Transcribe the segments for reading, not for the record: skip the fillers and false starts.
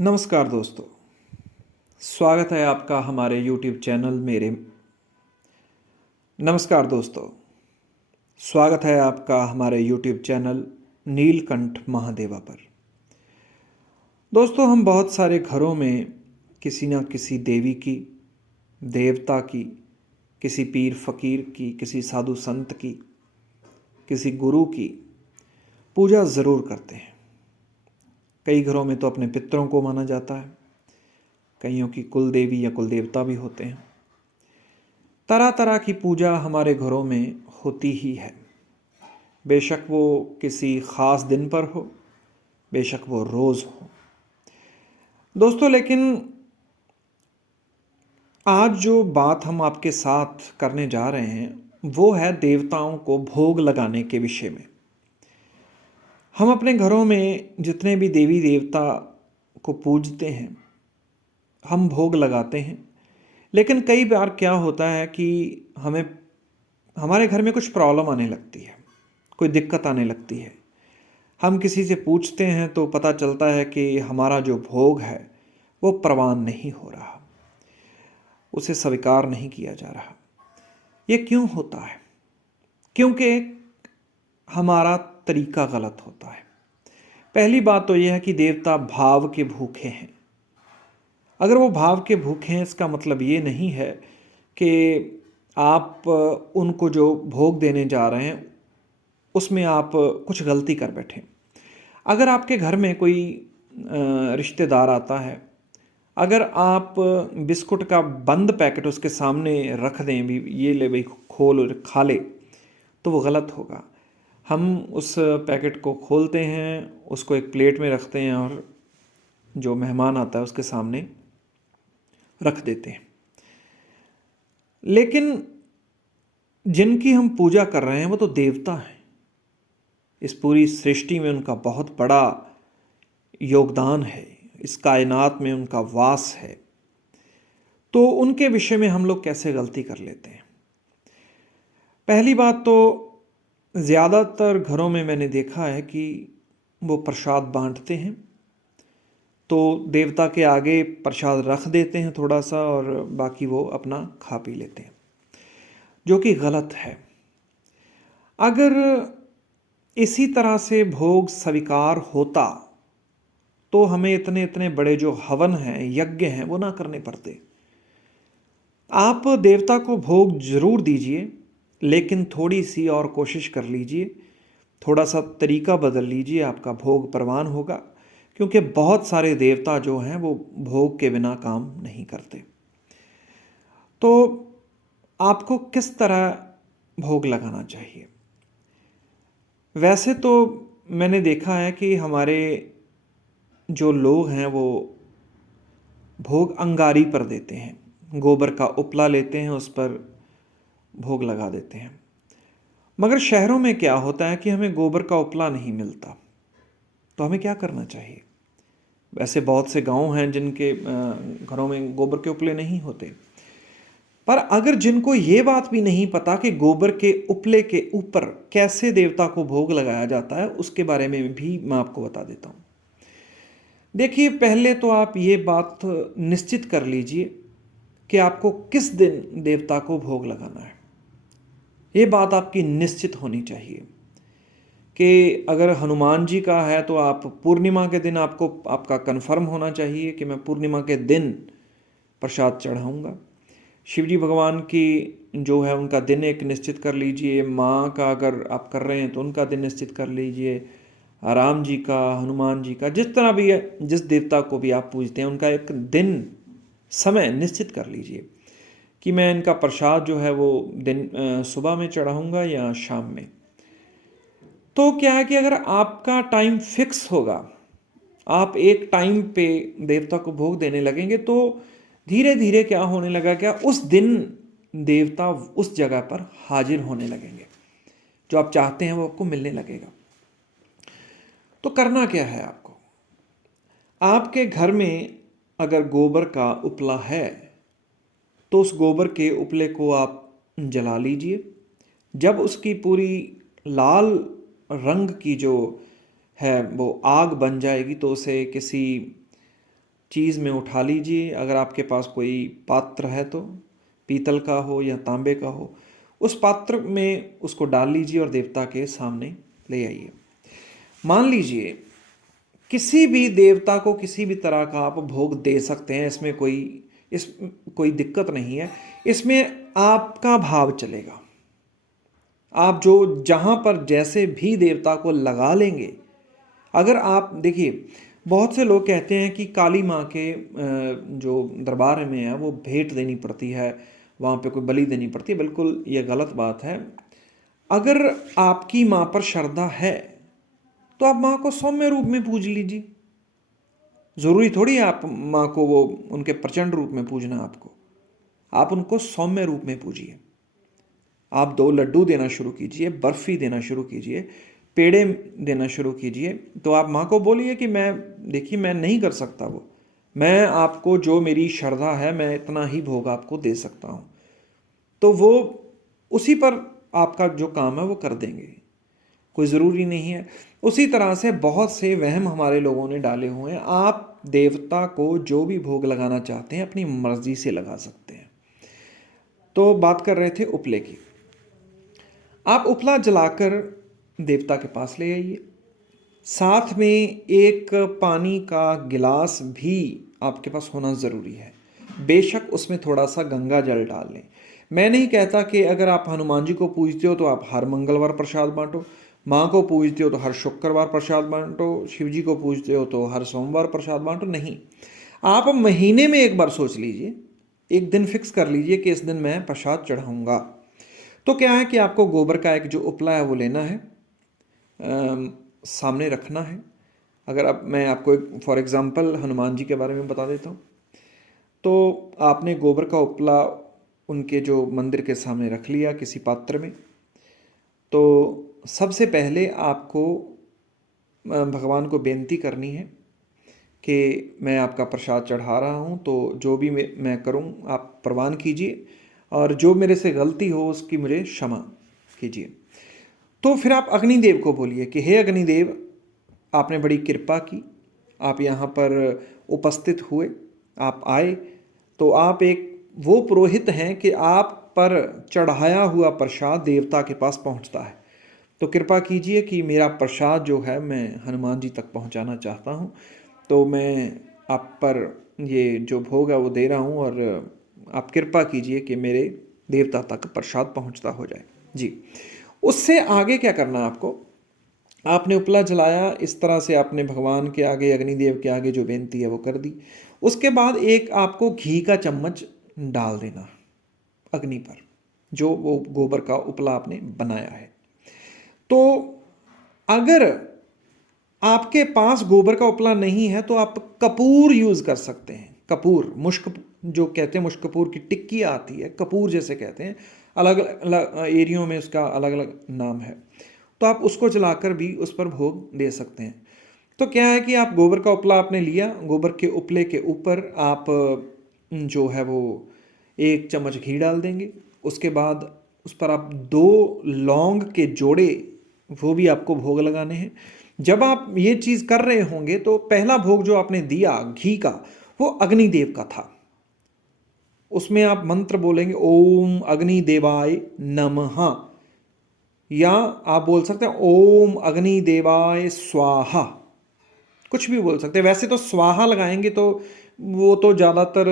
नमस्कार दोस्तों। स्वागत है आपका हमारे YouTube चैनल मेरे नमस्कार दोस्तों। स्वागत है आपका हमारे YouTube चैनल नीलकंठ महादेवा पर। दोस्तों, हम बहुत सारे घरों में किसी न किसी देवी की, देवता की, किसी पीर फकीर की, किसी साधु संत की, किसी गुरु की पूजा ज़रूर करते हैं। कई घरों में तो अपने पितरों को माना जाता है, कईयों की कुल देवी या कुल देवता भी होते हैं। तरह तरह की पूजा हमारे घरों में होती ही है, बेशक वो किसी ख़ास दिन पर हो, बेशक वो रोज़ हो। दोस्तों, लेकिन आज जो बात हम आपके साथ करने जा रहे हैं वो है देवताओं को भोग लगाने के विषय में। हम अपने घरों में जितने भी देवी देवता को पूजते हैं, हम भोग लगाते हैं। लेकिन कई बार क्या होता है कि हमारे घर में कुछ प्रॉब्लम आने लगती है, कोई दिक्कत आने लगती है। हम किसी से पूछते हैं तो पता चलता है कि हमारा जो भोग है वो प्रवान नहीं हो रहा, उसे स्वीकार नहीं किया जा रहा। ये क्यों होता है? क्योंकि हमारा तरीका गलत होता है। पहली बात तो यह है कि देवता भाव के भूखे हैं। अगर वो भाव के भूखे हैं, इसका मतलब ये नहीं है कि आप उनको जो भोग देने जा रहे हैं उसमें आप कुछ गलती कर बैठें। अगर आपके घर में कोई रिश्तेदार आता है, अगर आप बिस्कुट का बंद पैकेट उसके सामने रख दें, भी ये ले भाई खोल और खा ले, तो वो गलत होगा। हम उस पैकेट को खोलते हैं, उसको एक प्लेट में रखते हैं और जो मेहमान आता है उसके सामने रख देते हैं। लेकिन जिनकी हम पूजा कर रहे हैं वो तो देवता हैं। इस पूरी सृष्टि में उनका बहुत बड़ा योगदान है, इस कायनात में उनका वास है। तो उनके विषय में हम लोग कैसे गलती कर लेते हैं? पहली बात तो ज़्यादातर घरों में मैंने देखा है कि वो प्रसाद बांटते हैं, तो देवता के आगे प्रसाद रख देते हैं थोड़ा सा और बाकी वो अपना खा पी लेते हैं, जो कि गलत है। अगर इसी तरह से भोग स्वीकार होता तो हमें इतने इतने बड़े जो हवन हैं, यज्ञ हैं, वो ना करने पड़ते। आप देवता को भोग जरूर दीजिए, लेकिन थोड़ी सी और कोशिश कर लीजिए, थोड़ा सा तरीका बदल लीजिए, आपका भोग प्रवान होगा। क्योंकि बहुत सारे देवता जो हैं वो भोग के बिना काम नहीं करते। तो आपको किस तरह भोग लगाना चाहिए? वैसे तो मैंने देखा है कि हमारे जो लोग हैं वो भोग अंगारी पर देते हैं, गोबर का उपला लेते हैं, उस पर भोग लगा देते हैं। मगर शहरों में क्या होता है कि हमें गोबर का उपला नहीं मिलता, तो हमें क्या करना चाहिए? वैसे बहुत से गांव हैं जिनके घरों में गोबर के उपले नहीं होते, पर अगर जिनको ये बात भी नहीं पता कि गोबर के उपले के ऊपर कैसे देवता को भोग लगाया जाता है, उसके बारे में भी मैं आपको बता देता हूँ। देखिए, पहले तो आप ये बात निश्चित कर लीजिए कि आपको किस दिन देवता को भोग लगाना है। ये बात आपकी निश्चित होनी चाहिए कि अगर हनुमान जी का है तो आप पूर्णिमा के दिन, आपको आपका कन्फर्म होना चाहिए कि मैं पूर्णिमा के दिन प्रसाद चढ़ाऊँगा। शिव जी भगवान की जो है उनका दिन एक निश्चित कर लीजिए। माँ का अगर आप कर रहे हैं तो उनका दिन निश्चित कर लीजिए। राम जी का, हनुमान जी का, जिस तरह भी है, जिस देवता को भी आप पूजते हैं, उनका एक दिन समय निश्चित कर लीजिए कि मैं इनका प्रसाद जो है वो दिन सुबह में चढ़ाऊँगा या शाम में। तो क्या है कि अगर आपका टाइम फिक्स होगा, आप एक टाइम पे देवता को भोग देने लगेंगे, तो धीरे धीरे क्या होने लगा, क्या उस दिन देवता उस जगह पर हाजिर होने लगेंगे, जो आप चाहते हैं वो आपको मिलने लगेगा। तो करना क्या है आपको? आपके घर में अगर गोबर का उपला है तो उस गोबर के उपले को आप जला लीजिए। जब उसकी पूरी लाल रंग की जो है वो आग बन जाएगी, तो उसे किसी चीज़ में उठा लीजिए। अगर आपके पास कोई पात्र है तो पीतल का हो या तांबे का हो, उस पात्र में उसको डाल लीजिए और देवता के सामने ले आइए। मान लीजिए किसी भी देवता को किसी भी तरह का आप भोग दे सकते हैं, इसमें कोई दिक्कत नहीं है। इसमें आपका भाव चलेगा। आप जो जहाँ पर जैसे भी देवता को लगा लेंगे। अगर आप देखिए, बहुत से लोग कहते हैं कि काली माँ के जो दरबार में है वो भेंट देनी पड़ती है, वहाँ पे कोई बलि देनी पड़ती है। बिल्कुल ये गलत बात है। अगर आपकी माँ पर श्रद्धा है तो आप माँ को सौम्य रूप में पूज लीजिए। ज़रूरी थोड़ी है आप माँ को वो उनके प्रचंड रूप में पूजना आपको। आप उनको सौम्य रूप में पूजिए। आप 2 लड्डू देना शुरू कीजिए, बर्फ़ी देना शुरू कीजिए, पेड़े देना शुरू कीजिए। तो आप माँ को बोलिए कि देखिए मैं नहीं कर सकता वो, मैं आपको जो मेरी श्रद्धा है मैं इतना ही भोग आपको दे सकता हूँ। तो वो उसी पर आपका जो काम है वो कर देंगे, कोई ज़रूरी नहीं है। उसी तरह से बहुत से वहम हमारे लोगों ने डाले हुए हैं। आप देवता को जो भी भोग लगाना चाहते हैं अपनी मर्जी से लगा सकते हैं। तो बात कर रहे थे उपले की। आप उपला जलाकर देवता के पास ले आइए। साथ में एक पानी का गिलास भी आपके पास होना ज़रूरी है। बेशक उसमें थोड़ा सा गंगा जल डाल लें। मैं नहीं कहता कि अगर आप हनुमान जी को पूजते हो तो आप हर मंगलवार प्रसाद बांटो, माँ को पूजते हो तो हर शुक्रवार प्रसाद बांटो, शिव जी को पूजते हो तो हर सोमवार प्रसाद बांटो। नहीं, आप महीने में एक बार सोच लीजिए, एक दिन फिक्स कर लीजिए कि इस दिन मैं प्रसाद चढ़ाऊँगा। तो क्या है कि आपको गोबर का एक जो उपला है वो लेना है, सामने रखना है। अगर अब मैं आपको एक फॉर एग्ज़ाम्पल हनुमान जी के बारे में बता देता हूँ। तो आपने गोबर का उपला उनके जो मंदिर के सामने रख लिया किसी पात्र में। तो सबसे पहले आपको भगवान को बेनती करनी है कि मैं आपका प्रसाद चढ़ा रहा हूँ, तो जो भी मैं करूँ आप प्रवान कीजिए, और जो मेरे से गलती हो उसकी मुझे क्षमा कीजिए। तो फिर आप अग्निदेव को बोलिए कि हे अग्निदेव, आपने बड़ी कृपा की, आप यहाँ पर उपस्थित हुए, आप आए। तो आप एक वो पुरोहित हैं कि आप पर चढ़ाया हुआ प्रसाद देवता के पास पहुँचता है। तो कृपा कीजिए कि मेरा प्रसाद जो है मैं हनुमान जी तक पहुँचाना चाहता हूँ। तो मैं आप पर ये जो भोग है वो दे रहा हूँ, और आप कृपा कीजिए कि मेरे देवता तक प्रसाद पहुँचता हो जाए। जी, उससे आगे क्या करना है आपको? आपने उपला जलाया, इस तरह से आपने भगवान के आगे, अग्निदेव के आगे जो बेनती है वो कर दी। उसके बाद एक आपको घी का चम्मच डाल देना अग्नि पर, जो वो गोबर का उपला आपने बनाया है। तो अगर आपके पास गोबर का उपला नहीं है तो आप कपूर यूज़ कर सकते हैं। कपूर, मुश्क जो कहते हैं, मुश्क कपूर की टिक्की आती है, कपूर जैसे कहते हैं, अलग अलग एरियो में उसका अलग अलग नाम है। तो आप उसको जलाकर भी उस पर भोग दे सकते हैं। तो क्या है कि आप गोबर का उपला आपने लिया, गोबर के उपले के ऊपर आप जो है वो 1 चम्मच घी डाल देंगे। उसके बाद उस पर आप 2 लौंग के जोड़े वो भी आपको भोग लगाने हैं। जब आप ये चीज़ कर रहे होंगे तो पहला भोग जो आपने दिया घी का, वो अग्निदेव का था। उसमें आप मंत्र बोलेंगे ओम अग्निदेवाय नमः, या आप बोल सकते हैं ओम अग्निदेवाय स्वाहा, कुछ भी बोल सकते हैं। वैसे तो स्वाहा लगाएंगे तो वो तो ज़्यादातर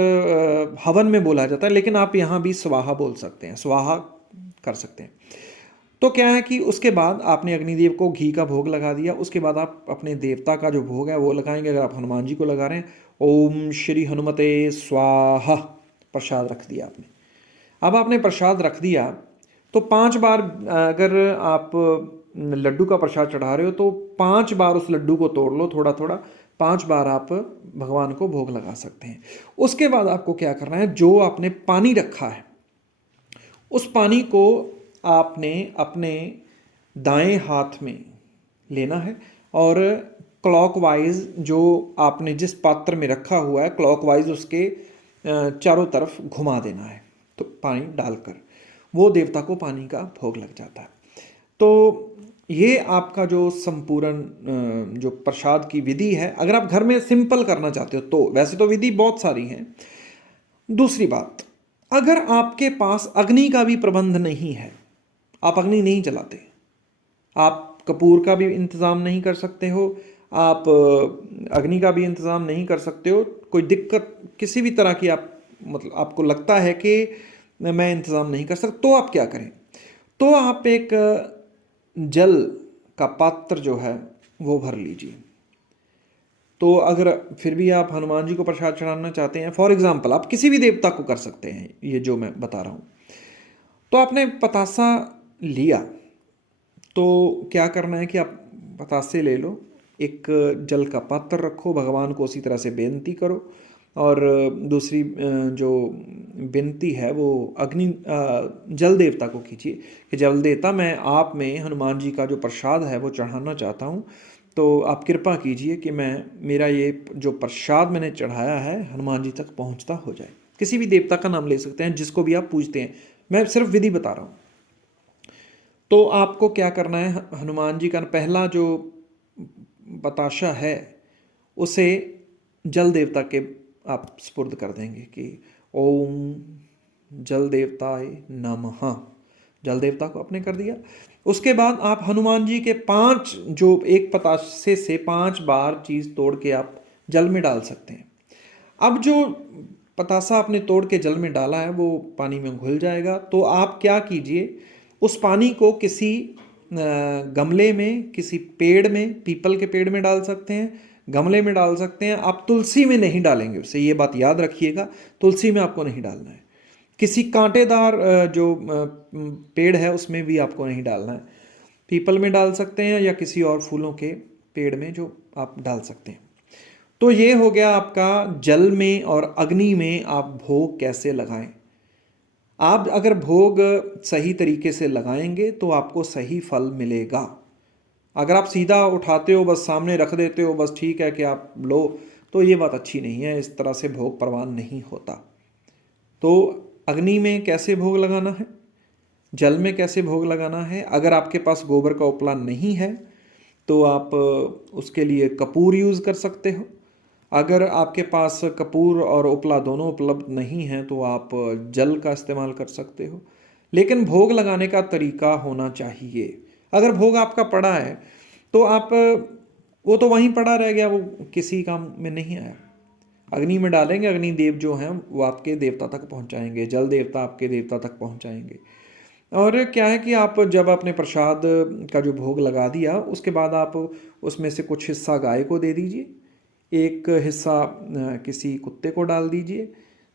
हवन में बोला जाता है, लेकिन आप यहाँ भी स्वाहा बोल सकते हैं, स्वाहा कर सकते हैं। तो क्या है कि उसके बाद आपने अग्निदेव को घी का भोग लगा दिया। उसके बाद आप अपने देवता का जो भोग है वो लगाएंगे। अगर आप हनुमान जी को लगा रहे हैं, ओम श्री हनुमते स्वाहा, प्रसाद रख दिया आपने। अब आपने प्रसाद रख दिया तो 5 बार, अगर आप लड्डू का प्रसाद चढ़ा रहे हो तो 5 बार उस लड्डू को तोड़ लो थोड़ा थोड़ा, 5 बार आप भगवान को भोग लगा सकते हैं। उसके बाद आपको क्या करना है, जो आपने पानी रखा है उस पानी को आपने अपने दाएं हाथ में लेना है, और क्लॉकवाइज जो आपने जिस पात्र में रखा हुआ है क्लॉकवाइज उसके चारों तरफ घुमा देना है। तो पानी डालकर वो देवता को पानी का भोग लग जाता है। तो ये आपका जो संपूर्ण जो प्रसाद की विधि है, अगर आप घर में सिंपल करना चाहते हो तो वैसे तो विधि बहुत सारी हैं। दूसरी बात, अगर आपके पास अग्नि का भी प्रबंध नहीं है, आप अग्नि नहीं जलाते, आप कपूर का भी इंतज़ाम नहीं कर सकते हो, आप अग्नि का भी इंतज़ाम नहीं कर सकते हो, कोई दिक्कत किसी भी तरह की आप मतलब आपको लगता है कि मैं इंतज़ाम नहीं कर सकता, तो आप क्या करें? तो आप एक जल का पात्र जो है वो भर लीजिए। तो अगर फिर भी आप हनुमान जी को प्रसाद चढ़ाना चाहते हैं, फॉर एग्जाम्पल आप किसी भी देवता को कर सकते हैं, ये जो मैं बता रहा हूँ। तो आपने पतासा लिया, तो क्या करना है कि आप पतासे ले लो, एक जल का पात्र रखो, भगवान को उसी तरह से बेनती करो, और दूसरी जो विनती है वो जल देवता को कीजिए कि जल देवता, मैं आप में हनुमान जी का जो प्रसाद है वो चढ़ाना चाहता हूँ, तो आप कृपा कीजिए कि मेरा ये जो प्रसाद मैंने चढ़ाया है हनुमान जी तक पहुँचता हो जाए। किसी भी देवता का नाम ले सकते हैं, जिसको भी आप पूजते हैं, मैं सिर्फ विधि बता रहा हूँ। तो आपको क्या करना है, हनुमान जी का पहला जो बताशा है उसे जल देवता के आप स्पुर्द कर देंगे कि ओम जल देवताय नमः, जल देवता को आपने कर दिया। उसके बाद आप हनुमान जी के 5 जो एक पतासे से 5 बार चीज़ तोड़ के आप जल में डाल सकते हैं। अब जो पतासा आपने तोड़ के जल में डाला है वो पानी में घुल जाएगा, तो आप क्या कीजिए, उस पानी को किसी गमले में, किसी पेड़ में, पीपल के पेड़ में डाल सकते हैं, गमले में डाल सकते हैं। आप तुलसी में नहीं डालेंगे उसे, ये बात याद रखिएगा, तुलसी में आपको नहीं डालना है। किसी कांटेदार जो पेड़ है उसमें भी आपको नहीं डालना है, पीपल में डाल सकते हैं या किसी और फूलों के पेड़ में जो आप डाल सकते हैं। तो ये हो गया आपका जल में और अग्नि में आप भोग कैसे लगाएं। आप अगर भोग सही तरीके से लगाएंगे तो आपको सही फल मिलेगा। अगर आप सीधा उठाते हो, बस सामने रख देते हो, बस ठीक है कि आप लो, तो ये बात अच्छी नहीं है, इस तरह से भोग परवान नहीं होता। तो अग्नि में कैसे भोग लगाना है, जल में कैसे भोग लगाना है, अगर आपके पास गोबर का उपला नहीं है तो आप उसके लिए कपूर यूज़ कर सकते हो। अगर आपके पास कपूर और उपला दोनों उपलब्ध नहीं है तो आप जल का इस्तेमाल कर सकते हो। लेकिन भोग लगाने का तरीका होना चाहिए। अगर भोग आपका पड़ा है तो आप वो तो वहीं पड़ा रह गया, वो किसी काम में नहीं आया। अग्नि में डालेंगे, अग्नि देव जो हैं वो आपके देवता तक पहुंचाएंगे, जल देवता आपके देवता तक पहुंचाएंगे। और क्या है कि आप जब आपने प्रसाद का जो भोग लगा दिया, उसके बाद आप उसमें से कुछ हिस्सा गाय को दे दीजिए, एक हिस्सा किसी कुत्ते को डाल दीजिए,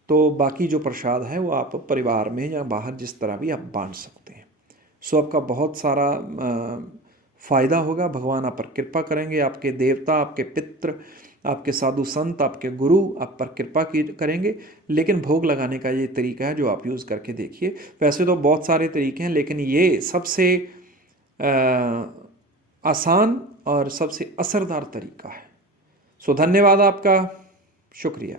तो बाकी जो प्रसाद है वो आप परिवार में या बाहर जिस तरह भी आप बांट सकते हैं। सो आपका बहुत सारा फ़ायदा होगा, भगवान आप पर कृपा करेंगे, आपके देवता, आपके पितृ, आपके साधु संत, आपके गुरु आप पर कृपा की करेंगे। लेकिन भोग लगाने का ये तरीका है जो आप यूज़ करके देखिए। वैसे तो बहुत सारे तरीके हैं, लेकिन ये सबसे आसान और सबसे असरदार तरीका है। सो धन्यवाद आपका, शुक्रिया।